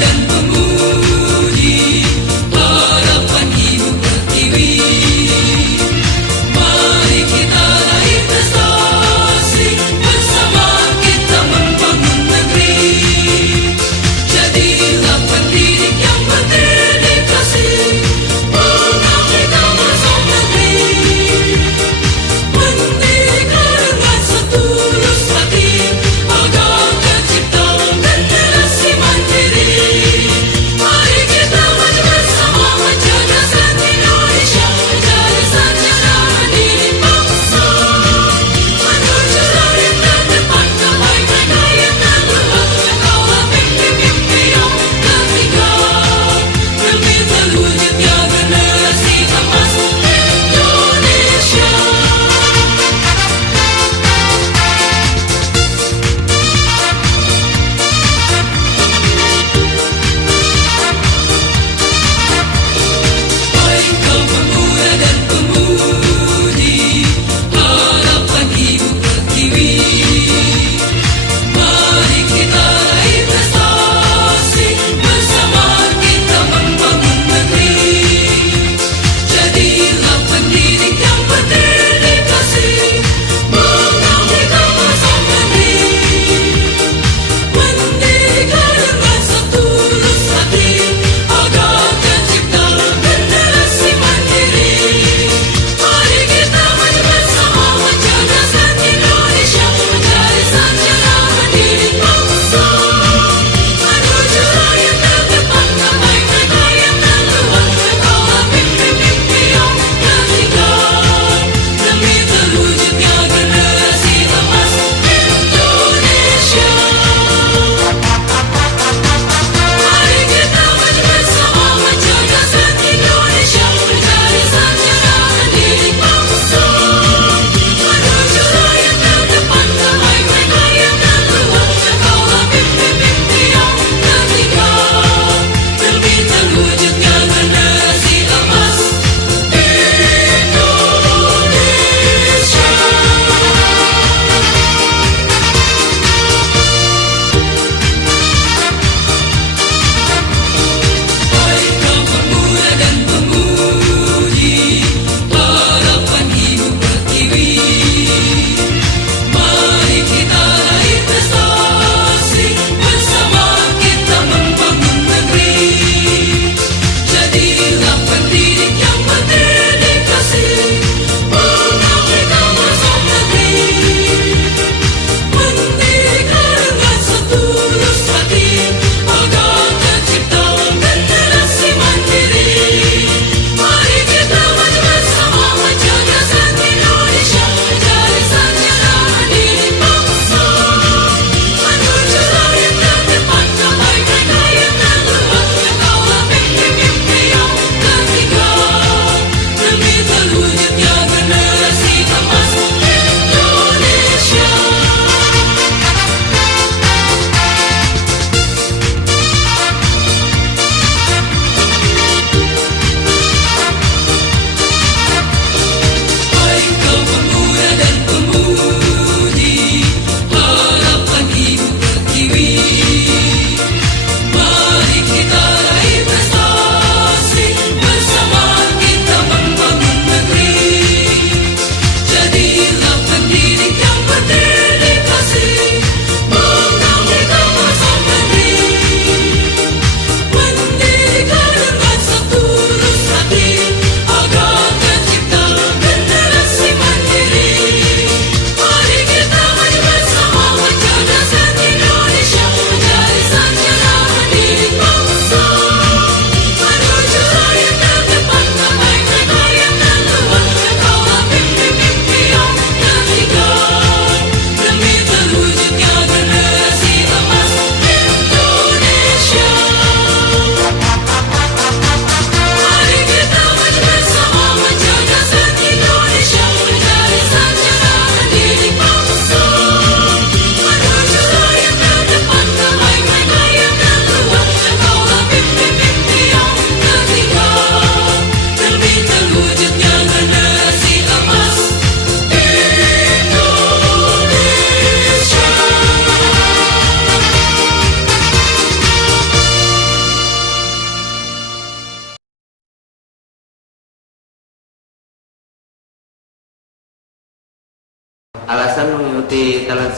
dan memuji harapan hidup pertiwi. Mari kita raih prestasi, bersama kita membangun negeri. Jadilah pendidik yang berdedikasi, mengabdikan bangsa negeri. Pendidikan dengan setulus hati, agar tercipta generasi mandiri.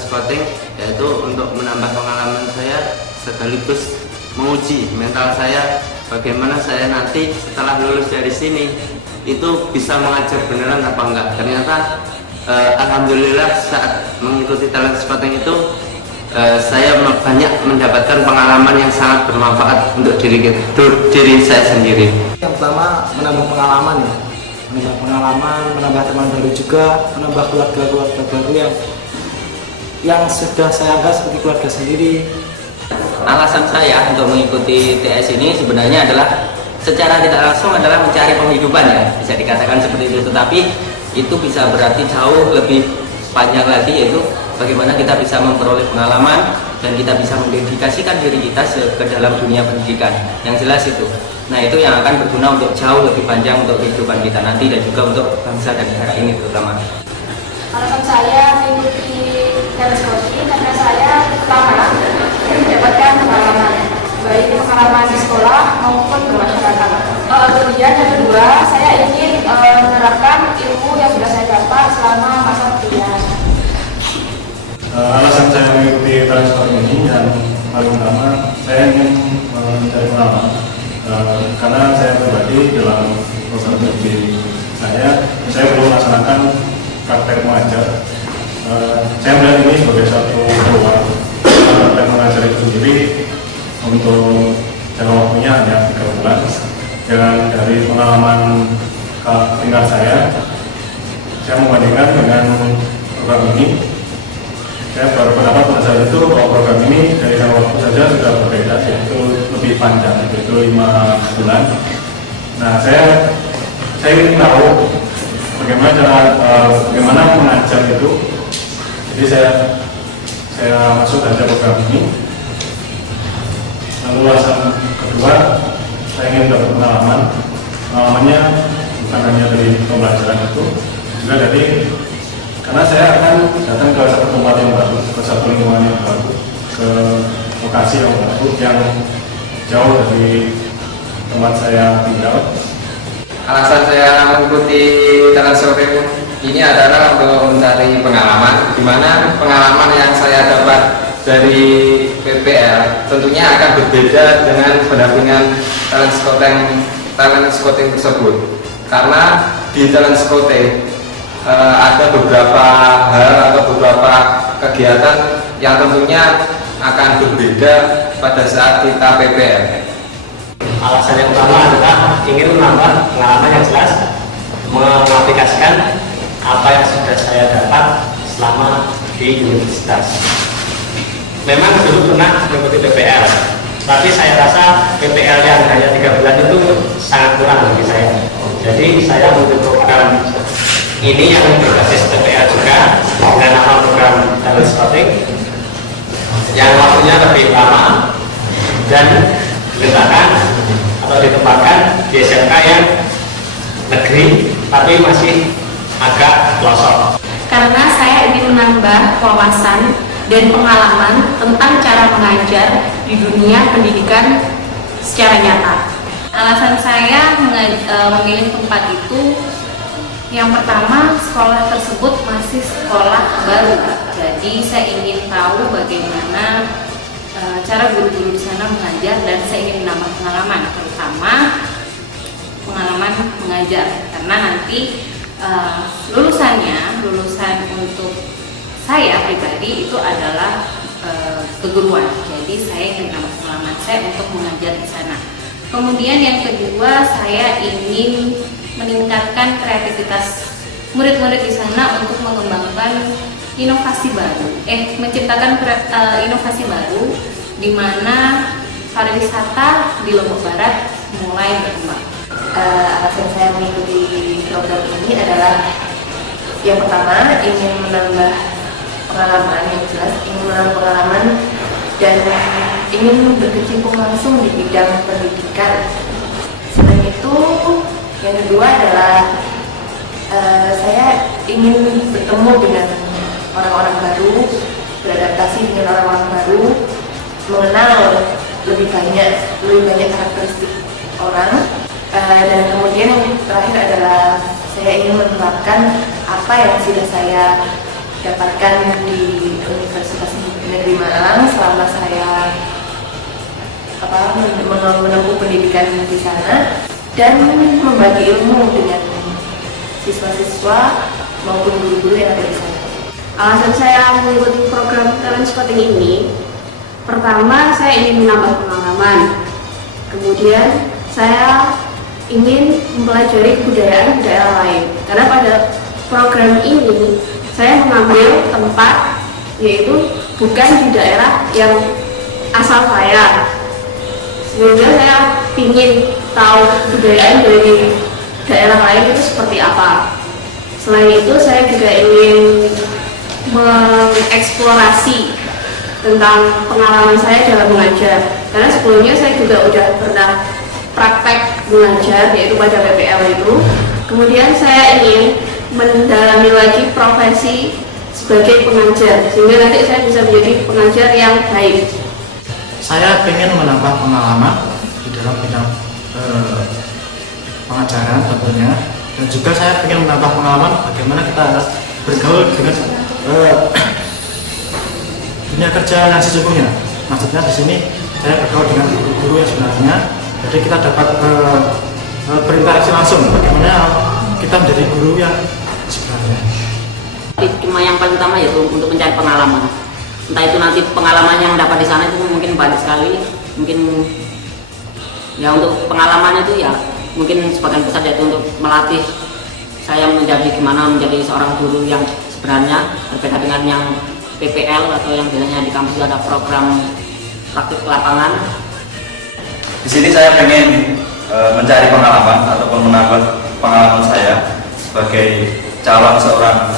scouting, yaitu untuk menambah pengalaman saya sekaligus menguji mental saya bagaimana saya nanti setelah lulus dari sini itu bisa mengajar beneran apa enggak. Ternyata alhamdulillah saat mengikuti talent scouting itu saya banyak mendapatkan pengalaman yang sangat bermanfaat untuk diri saya sendiri. Yang pertama menambah pengalaman ya, menambah teman baru juga, menambah keluarga baru yang sudah saya anggap seperti keluarga sendiri. Alasan saya untuk mengikuti TS ini sebenarnya adalah secara tidak langsung adalah mencari penghidupan ya, bisa dikatakan seperti itu. Tetapi itu bisa berarti jauh lebih panjang lagi, yaitu bagaimana kita bisa memperoleh pengalaman dan kita bisa mendedikasikan diri kita ke dalam dunia pendidikan. Yang jelas itu. Nah, itu yang akan berguna untuk jauh lebih panjang untuk kehidupan kita nanti dan juga untuk bangsa dan negara ini terutama. Alasan saya mengikuti talent scouting karena saya pertama mendapatkan pengalaman, baik pengalaman di sekolah maupun di masyarakat. Kemudian yang kedua, saya ingin menerapkan ilmu yang sudah saya dapat selama masa kuliah. Alasan saya mengikuti talent scouting ini yang paling utama, saya ingin mencari pengalaman. Karena saya pribadi dalam program studi saya belum melaksanakan praktek mengajar. Saya melihat ini sebagai satu peluang. Praktek mengajar itu sendiri untuk jangka waktunya hanya 3 bulan. Dan dari pengalaman tingkat saya membandingkan dengan program ini. Saya berpendapat pada saat itu bahwa program ini dari jangka waktu saja sudah berbeda, yaitu lebih panjang, yaitu 5 bulan. Nah, saya ingin tahu bagaimana mengajar itu. Jadi saya masuk saja program ini. Lalu alasan kedua, saya ingin dapat pengalaman. Pengalamannya bukan hanya dari pembelajaran itu, juga dari karena saya akan datang ke satu tempat yang baru, ke satu lingkungan yang baru, ke lokasi yang baru, yang jauh dari tempat saya tinggal. Alasan saya mengikuti talent scouting ini adalah untuk mencari pengalaman, di mana pengalaman yang saya dapat dari PPL tentunya akan berbeda dengan pendampingan talent scouting tersebut. Karena di talent scouting ada beberapa hal atau beberapa kegiatan yang tentunya akan berbeda pada saat kita PPL. Alasan yang utama adalah ingin menambah pengalaman yang jelas, mengaplikasikan apa yang sudah saya dapat selama di universitas. Memang dulu pernah mengikuti PPL, tapi saya rasa PPL yang hanya 3 bulan itu sangat kurang bagi saya. Jadi saya membuat program ini yang berbasis PPL juga dengan nama program talent scouting yang waktunya lebih lama dan diletakkan atau ditempatkan di SMK yang negeri tapi masih agak pelosok. Karena saya ingin menambah wawasan dan pengalaman tentang cara mengajar di dunia pendidikan secara nyata. Alasan saya memilih tempat itu, yang pertama, sekolah tersebut masih sekolah baru, jadi saya ingin tahu bagaimana cara guru-guru di sana mengajar dan saya ingin menambah pengalaman, terutama pengalaman mengajar, karena nanti lulusan untuk saya pribadi itu adalah keguruan, jadi saya ingin menambah pengalaman saya untuk mengajar di sana. Kemudian yang kedua, saya ingin meningkatkan kreativitas murid-murid di sana untuk mengembangkan inovasi baru, menciptakan inovasi baru di mana pariwisata di Lombok Barat mulai berkembang. Alasan saya mengikuti program ini adalah yang pertama ingin menambah pengalaman yang jelas, dan ingin berkecimpung langsung di bidang pendidikan. Selain itu, yang kedua adalah saya ingin bertemu dengan orang-orang baru, beradaptasi dengan orang-orang baru, mengenal lebih banyak karakteristik orang, dan kemudian yang terakhir adalah saya ingin menerapkan apa yang sudah saya dapatkan di Universitas Negeri Malang selama saya menempuh pendidikan di sana, dan membagi ilmu dengan siswa-siswa maupun guru-guru yang ada di sana. Alasan saya mengikuti program talent scouting ini, pertama saya ingin menambah pengalaman, kemudian saya ingin mempelajari kebudayaan di daerah lain, karena pada program ini saya mengambil tempat yaitu bukan di daerah yang asal saya, sehingga saya ingin tahu kebudayaan dari daerah lain itu seperti apa. Selain itu saya juga ingin mengeksplorasi tentang pengalaman saya dalam mengajar, karena sebelumnya saya juga udah pernah praktek mengajar yaitu pada PPL itu. Kemudian saya ingin mendalami lagi profesi sebagai pengajar, sehingga nanti saya bisa menjadi pengajar yang baik. Saya ingin menambah pengalaman di dalam bidang pengajaran tentunya, dan juga saya ingin menambah pengalaman bagaimana kita bergaul dengan dunia kerja yang sesungguhnya. Maksudnya di sini saya bergaul dengan guru-guru yang sebenarnya, jadi kita dapat berinteraksi langsung bagaimana kita menjadi guru yang sebenarnya. Cuma yang paling utama yaitu untuk mencari pengalaman. Entah itu nanti pengalaman yang dapat di sana itu mungkin banyak sekali, mungkin ya untuk pengalaman itu ya mungkin sebagian besar yaitu untuk melatih saya menjadi seorang guru yang sebenarnya berbeda dengan yang PPL atau yang biasanya di kampus ada program praktik lapangan. Di sini saya ingin mencari pengalaman ataupun menambah pengalaman saya sebagai calon seorang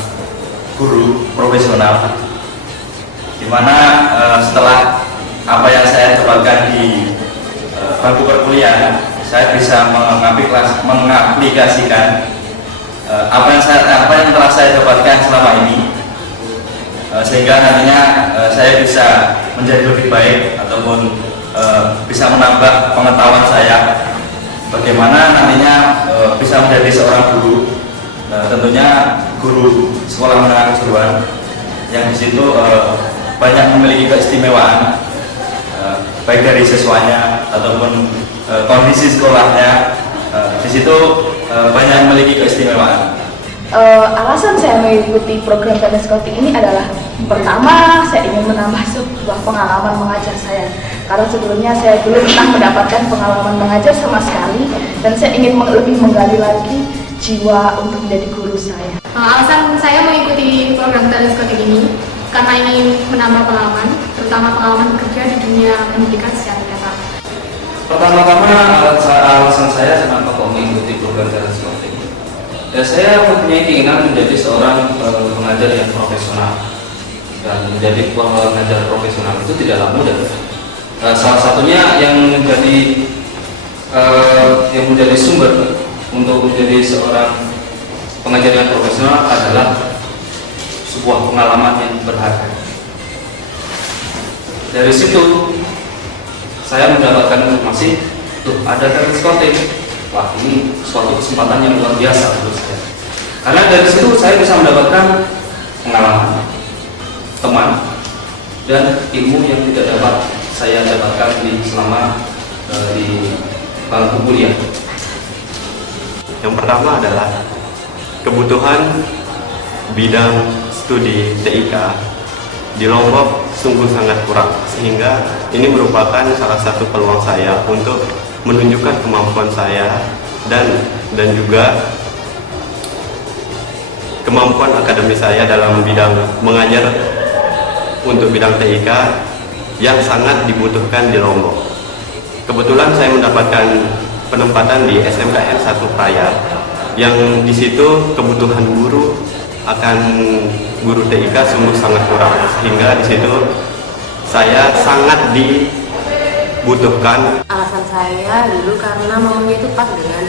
guru profesional, di mana setelah apa yang saya dapatkan di bangku perkuliahan, saya bisa mengaplikasikan apa yang telah saya dapatkan selama ini, sehingga nantinya saya bisa menjadi lebih baik ataupun bisa menambah pengetahuan saya bagaimana nantinya bisa menjadi seorang guru, tentunya guru sekolah menengah kejuruan yang di situ banyak memiliki keistimewaan, baik dari siswanya ataupun kondisi sekolahnya. Di situ banyak memiliki keistimewaan. Alasan saya mengikuti program talent scouting ini adalah, pertama, saya ingin menambah sebuah pengalaman mengajar saya, karena sebelumnya saya belum pernah mendapatkan pengalaman mengajar sama sekali, dan saya ingin lebih menggali lagi jiwa untuk menjadi guru saya. Alasan saya mengikuti program talent scouting ini karena ingin menambah pengalaman, terutama pengalaman bekerja di dunia pendidikan secara nyata. Pertama-tama alasan saya kenapa kok mengikuti program talent scouting. Ya, saya mempunyai keinginan menjadi seorang pengajar yang profesional, dan menjadi pengajar profesional itu tidaklah mudah. Salah satunya yang menjadi sumber untuk menjadi seorang pengajar yang profesional adalah sebuah pengalaman yang berharga. Dari situ saya mendapatkan informasi, tuh ada talent scouting. Wah, ini suatu kesempatan yang luar biasa menurut saya. Karena dari situ saya bisa mendapatkan pengalaman, teman, dan ilmu yang tidak dapat saya dapatkan selama di bangku kuliah. Yang pertama adalah kebutuhan bidang studi TIK di Lombok sungguh sangat kurang, sehingga ini merupakan salah satu peluang saya untuk menunjukkan kemampuan saya dan juga kemampuan akademis saya dalam bidang mengajar untuk bidang TIK yang sangat dibutuhkan di Lombok. Kebetulan saya mendapatkan penempatan di SMKN 1 Praia, yang di situ kebutuhan guru akan guru TIK sungguh sangat kurang, sehingga di situ saya sangat dibutuhkan. Alasan saya dulu karena momennya itu pas dengan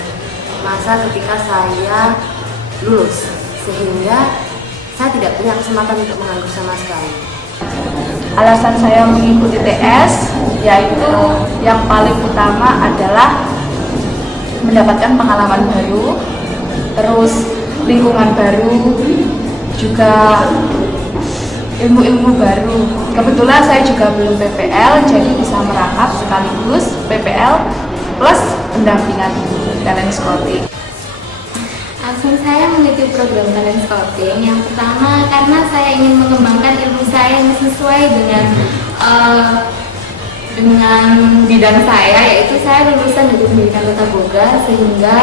masa ketika saya lulus, sehingga saya tidak punya kesempatan untuk menganggur sama sekali. Alasan saya mengikuti TS yaitu yang paling utama adalah mendapatkan pengalaman baru, terus lingkungan baru, juga ilmu-ilmu baru. Kebetulan saya juga belum PPL, jadi bisa merangkap sekaligus PPL plus pendampingan talent scouting. Alasan saya mengikuti program talent scouting yang pertama karena saya ingin mengembangkan ilmu saya yang sesuai dengan bidang saya, yaitu saya lulusan dari pendidikan tata boga, sehingga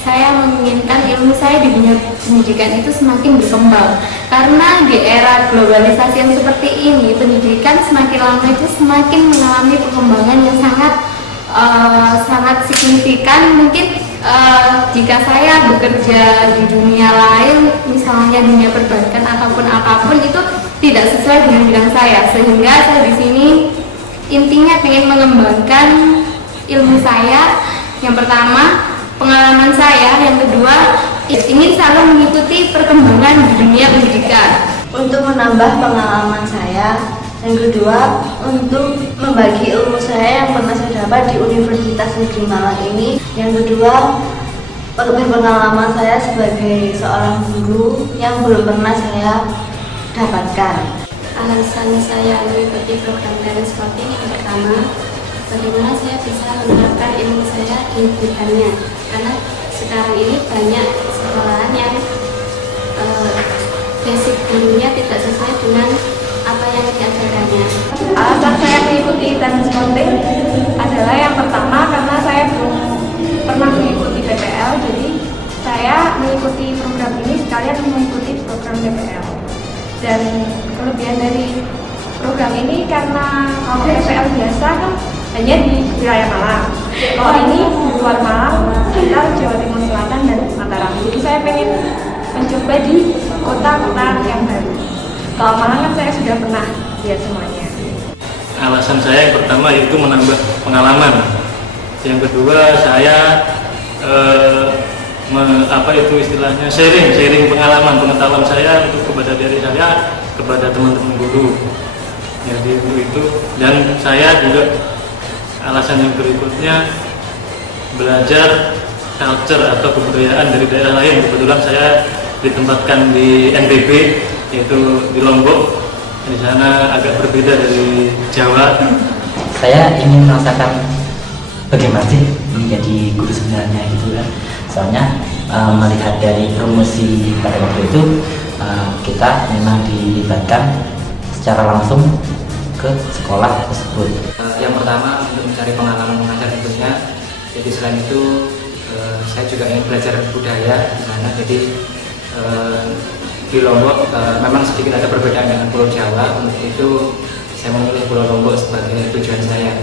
saya menginginkan ilmu saya di dunia pendidikan itu semakin berkembang. Karena di era globalisasi yang seperti ini, pendidikan semakin lama itu semakin mengalami perkembangan yang sangat signifikan. Mungkin jika saya bekerja di dunia lain, misalnya dunia perbankan ataupun apapun, itu tidak sesuai dengan bidang saya, sehingga saya di sini intinya ingin mengembangkan ilmu saya. Yang pertama, pengalaman saya. Yang kedua, ingin selalu mengikuti perkembangan di dunia pendidikan. Untuk menambah pengalaman saya. Yang kedua, untuk membagi ilmu saya yang pernah saya dapat di Universitas Negeri Malang ini. Yang kedua, pengalaman saya sebagai seorang guru yang belum pernah saya dapatkan. Alasan saya mengikuti program talent scouting yang pertama, bagaimana saya bisa menerapkan ilmu saya di bidangnya. Karena sekarang ini banyak sekolahan yang basic gurunya tidak sesuai dengan apa yang diajarkannya. Alasan saya mengikuti talent scouting adalah yang pertama karena saya belum pernah mengikuti PPL, jadi saya mengikuti program ini sekalian mengikuti program PPL. Dan kelebihan dari program ini karena kalau PPL biasa kan hanya di wilayah Malang. Kalau ini di luar Malang, sekitar Jawa Timur Selatan dan Mataram. Jadi saya pengen mencoba di kota-kota yang baru. Kalau Malang kan saya sudah pernah lihat semuanya. Alasan saya yang pertama yaitu menambah pengalaman. Yang kedua, saya istilahnya sharing pengalaman pengetahuan saya untuk kepada diri saya, kepada teman-teman guru. Jadi itu, dan saya juga alasan yang berikutnya belajar culture atau kebudayaan dari daerah lain. Kebetulan saya ditempatkan di NTB, yaitu di Lombok. Di sana agak berbeda dari Jawa. Saya ingin merasakan bagaimana sih menjadi guru sebenarnya gitu kan. Soalnya melihat dari promosi pada waktu itu kita memang dilibatkan secara langsung ke sekolah tersebut. Yang pertama untuk mencari pengalaman mengajar tentunya. Jadi selain itu saya juga ingin belajar budaya di sana. Jadi di Lombok memang sedikit ada perbedaan dengan Pulau Jawa. Untuk itu saya memilih Pulau Lombok sebagai tujuan saya.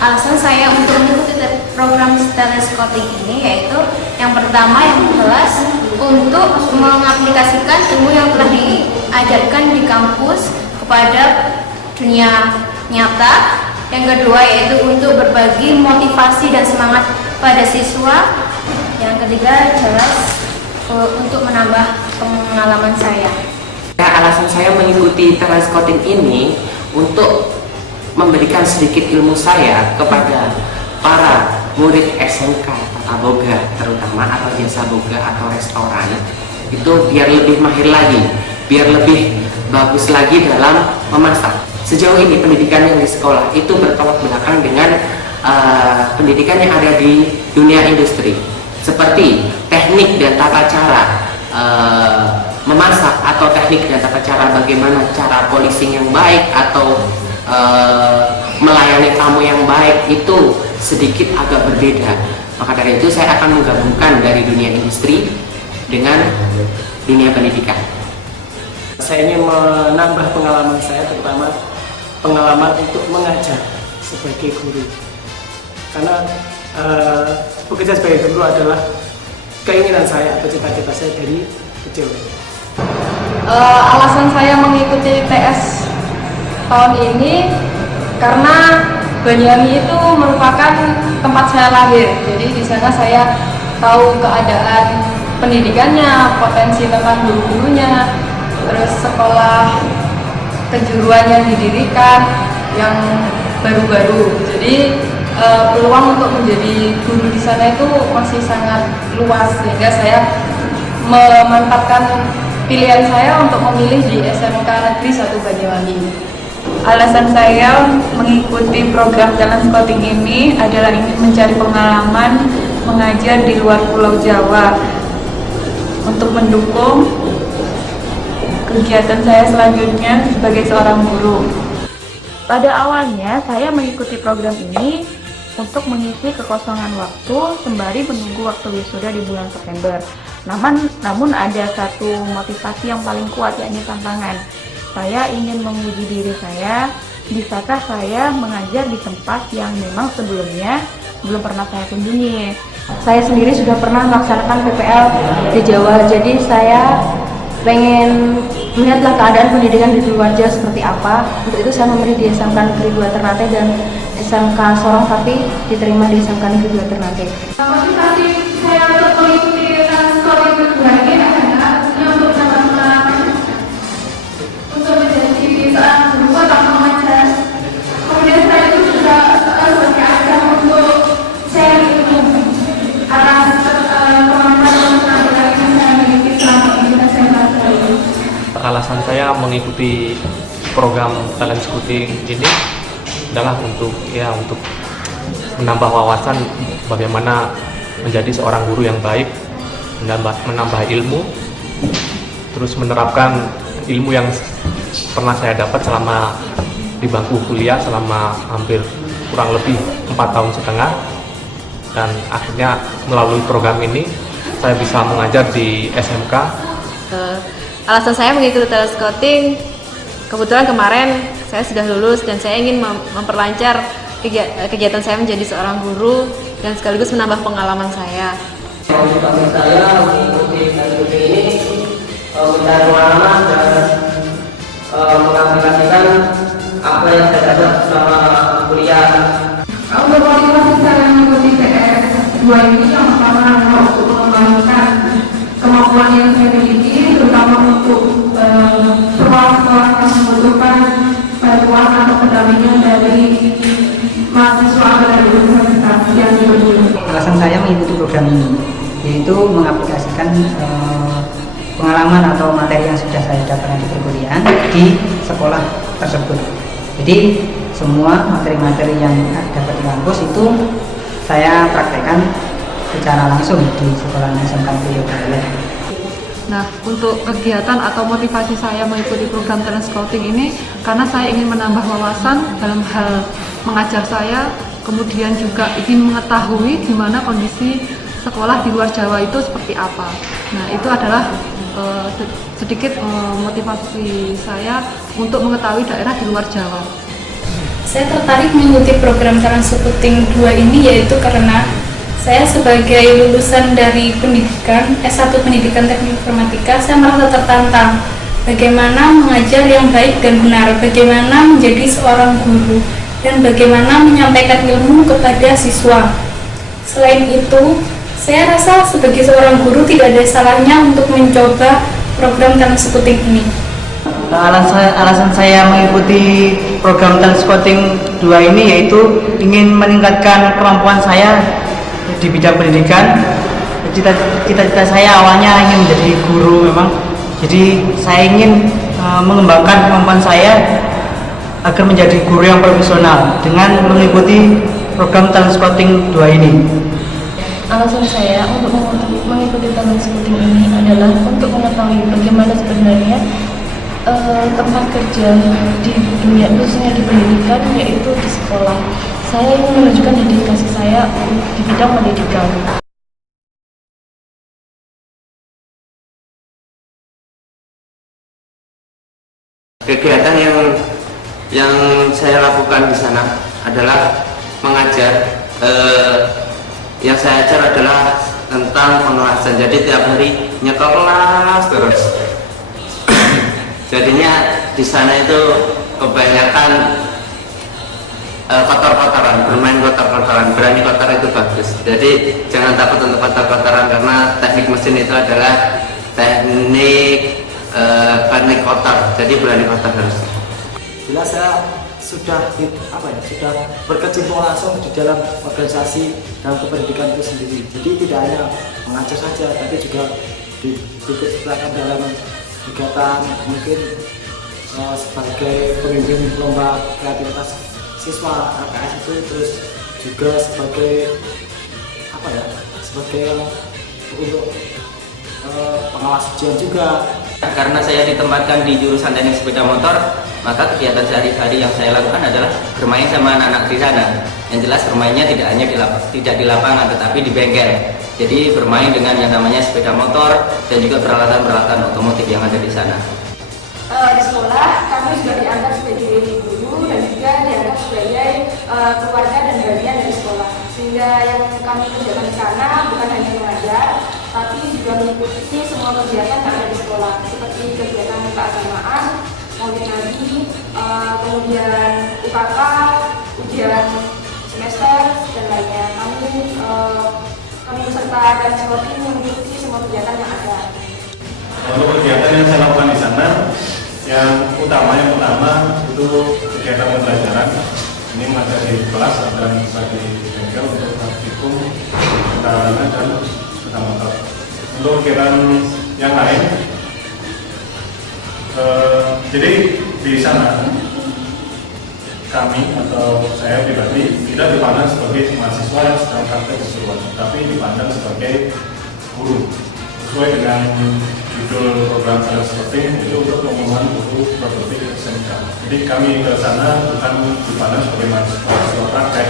Alasan saya untuk mengikuti program talent scouting ini yaitu yang pertama, yang jelas untuk mengaplikasikan ilmu yang telah diajarkan di kampus kepada dunia nyata. Yang kedua yaitu untuk berbagi motivasi dan semangat pada siswa. Yang ketiga jelas untuk menambah pengalaman saya. Alasan saya mengikuti talent scouting ini untuk memberikan sedikit ilmu saya kepada para murid SMK Tata Boga terutama, atau jasa boga atau restoran, itu biar lebih mahir lagi, biar lebih bagus lagi dalam memasak. Sejauh ini pendidikan yang di sekolah itu bertolak belakang dengan pendidikan yang ada di dunia industri, seperti teknik dan tata cara memasak, atau teknik dan tata cara bagaimana cara polishing yang baik atau melayani tamu yang baik, itu sedikit agak berbeda. Maka dari itu saya akan menggabungkan dari dunia industri dengan dunia pendidikan. Saya ingin menambah pengalaman saya, terutama pengalaman untuk mengajar sebagai guru. Karena bekerja sebagai guru adalah keinginan saya atau cita-cita saya dari kecil. Alasan saya mengikuti TS tahun ini karena Banyuwangi itu merupakan tempat saya lahir. Jadi di sana saya tahu keadaan pendidikannya, potensi tentang guru-gurunya, terus sekolah kejuruan yang didirikan yang baru-baru. Jadi peluang untuk menjadi guru di sana itu masih sangat luas, sehingga saya memanfaatkan Pilihan saya untuk memilih di SMK Negeri 1 Banyuwangi. Alasan saya mengikuti program talent scouting ini adalah ingin mencari pengalaman mengajar di luar Pulau Jawa untuk mendukung kegiatan saya selanjutnya sebagai seorang guru. Pada awalnya saya mengikuti program ini untuk mengisi kekosongan waktu sembari menunggu waktu wisuda di bulan September. Namun ada satu motivasi yang paling kuat, yakni tantangan. Saya ingin menguji diri saya, bisakah saya mengajar di tempat yang memang sebelumnya belum pernah saya kunjungi. Saya sendiri sudah pernah melaksanakan PPL di Jawa, jadi saya pengen melihatlah keadaan pendidikan di luar Jawa seperti apa. Untuk itu saya memilih di SMK Negeri 2 Ternate dan SMK Sorong, tapi diterima di SMK Negeri 2 Ternate. Motivasi saya untuk mengikuti sekolah kedua ini adalah untuk dapat pengalaman untuk menjadi seorang guru atau pengajar. Kemudian saya itu juga sebagai ajang untuk sharing ilmu atas kemampuan yang saya miliki selama ini dan saya pelajari. Alasan saya mengikuti program talent scouting ini adalah untuk menambah wawasan bagaimana menjadi seorang guru yang baik, menambah ilmu, terus menerapkan ilmu yang pernah saya dapat selama di bangku kuliah selama hampir kurang lebih 4,5 tahun, dan akhirnya melalui program ini saya bisa mengajar di SMK. Alasan saya mengikuti talent scouting, kebetulan kemarin saya sudah lulus dan saya ingin memperlancar kegiatan saya menjadi seorang guru dan sekaligus menambah pengalaman saya. Motivasi saya mengikuti talent scouting ini mencari pengalaman dan mengaplikasikan apa yang saya dapat selama kuliah. Untuk motivasi saya mengikuti TS 2 ini yang pertama untuk mengembangkan kemampuan yang saya miliki, terutama untuk sekolah-sekolah yang membutuhkan bantuan atau pendampingan dari mahasiswa dari universitas yang diperlukan. Alasan saya mengikuti program ini yaitu mengaplikasikan pengalaman atau materi yang sudah saya dapatkan di perkuliahan di sekolah tersebut. Jadi semua materi-materi yang dapat di kampus itu saya praktekkan secara langsung di sekolah SMK Negeri 2 Ternate. Nah, untuk kegiatan atau motivasi saya mengikuti program talent scouting ini karena saya ingin menambah wawasan dalam hal mengajar saya, kemudian juga ingin mengetahui di mana kondisi sekolah di luar Jawa itu seperti apa. Nah, itu adalah sedikit motivasi saya untuk mengetahui daerah di luar Jawa. Saya tertarik mengikuti program talent scouting 2 ini yaitu karena saya sebagai lulusan dari pendidikan S1 Pendidikan Teknik Informatika, saya merasa tertantang bagaimana mengajar yang baik dan benar, bagaimana menjadi seorang guru, dan bagaimana menyampaikan ilmu kepada siswa. Selain itu, saya rasa sebagai seorang guru tidak ada salahnya untuk mencoba program talent scouting ini. Alasan saya mengikuti program talent scouting 2 ini yaitu ingin meningkatkan kemampuan saya di bidang pendidikan. Cita-cita saya awalnya ingin menjadi guru memang, jadi saya ingin mengembangkan kemampuan saya agar menjadi guru yang profesional dengan mengikuti program talent scouting 2 ini. Alasan saya untuk mengikuti talent scouting ini adalah untuk mengetahui bagaimana sebenarnya tempat kerja di dunia, khususnya di pendidikan, yaitu di sekolah. Saya ingin menunjukkan dedikasi saya di bidang pendidikan. Kegiatan yang saya lakukan di sana adalah mengajar. Yang saya ajar adalah tentang pengawasan. Jadi tiap hari nyetor kelas terus. Jadinya di sana itu kebanyakan kotor-kotoran, bermain kotor-kotoran, berani kotor itu bagus. Jadi jangan takut untuk kotor-kotoran karena teknik mesin itu adalah teknik kotor. Jadi berani kotor harus. Jelas saya sudah berkecimpung langsung di dalam organisasi dalam kependidikan itu sendiri. Jadi tidak hanya mengajar saja, tapi juga ikut sertakan dalam kegiatan mungkin sebagai pemimpin lomba kreativitas siswa AKS itu, terus juga sebagai apa ya, sebagai untuk pengawas ujian juga. Karena saya ditempatkan di jurusan teknik sepeda motor, maka kegiatan sehari-hari yang saya lakukan adalah bermain sama anak-anak di sana. Yang jelas bermainnya tidak hanya tidak di lapangan, tetapi di bengkel. Jadi bermain dengan yang namanya sepeda motor dan juga peralatan-peralatan otomotif yang ada di sana. Di sekolah kami juga dianggap sebagai guru dan juga dianggap sebagai keluarga dan bagian dari sekolah. Sehingga yang kami kerjakan di sana bukan hanya mengajar, tapi juga mengikuti semua kegiatan yang ada di sekolah, seperti kegiatan keagamaan, maulid nabi, kemudian UKK, ujian semester dan lainnya. Kami beserta dan seperti mengikuti semua kegiatan yang ada. Untuk kegiatan yang saya lakukan di sana, yang utama itu kegiatan pembelajaran. Ini mengajar di kelas dan sebagai bengkel untuk praktikum kendaraan dan sepeda motor. Untuk kegiatan yang lain, jadi di sana kami atau saya pribadi tidak dipandang sebagai mahasiswa yang sedang praktek keseluruhan, tapi dipandang sebagai guru sesuai dengan judul program talent scouting itu untuk pemenuhan guru produktif SMK. Jadi kami ke sana bukan dipandang sebagai mahasiswa praktek,